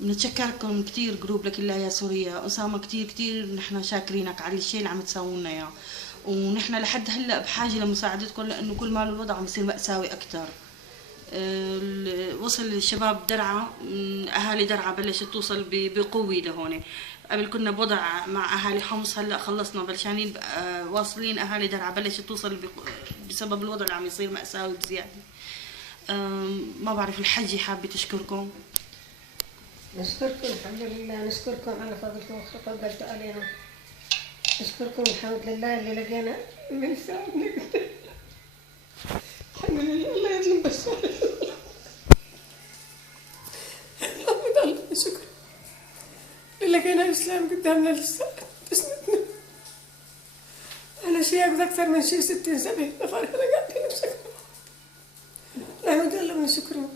بنتشكركم كثير جروب لك الله يا سوريا. أسامة كثير كثير نحن شاكرينك على الشيء اللي عم تساووا لنا اياه، ونحن لحد هلا بحاجه لمساعدتكم لانه كل ما الوضع عم يصير مأساوي اكثر. وصل الشباب درعا، اهالي درعا بلشت توصل بقوه لهون. قبل كنا بوضع مع اهالي حمص، هلا خلصنا بلشانين واصلين اهالي درعا بلشت توصل بسبب الوضع اللي عم يصير مأساوي بزياده. ما بعرف الحجي حابه تشكركم. نشكركم الحمد لله، نشكركم على فضلكم وفضلتوا علينا. نشكركم الحمد لله اللي لقينا من يساعدنا. الحمد لله. الله يظلم بشار. اللهم الله شكر اللي لقينا الإسلام قدامنا لسه تسندنا على شيء أكثر من شيء 60-70 نفر هنا قاعدين بشكر. اللهم الله من شكرهم.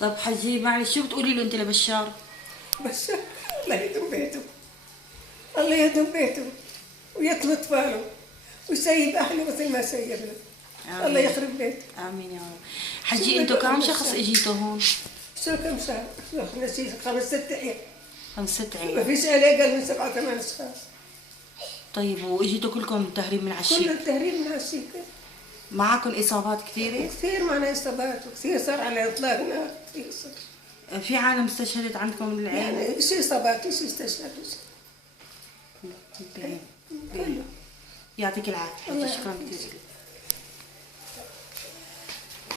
طب حجي معلش شو بتقولي له انت لبشار؟ بشار الله يهدم بيته، الله يهدم بيته ويطلب اطفاله ويسيب اهله مثل ما سيبنا. الله يخرب بيته. امين يا رب. حجي انتوا كم شخص اجيتوا هون؟ شو كم شهر؟ نسيت 5-6 ايام. 5-6 ايام. ما فيش عليه اقل من 7-8 اشخاص. طيب واجيتوا كلكم تهريب من عشيك؟ كل التهريب من عشيك. معكم اصابات كثيره؟ كثير معنا اصابات وكثير صار على اطلاق نار كثير صار. في عالم استشهدت عندكم من العيله؟ يعني شيء اصابات وشيء استشهاد. كله. يعطيك العافيه. شكرا كثير.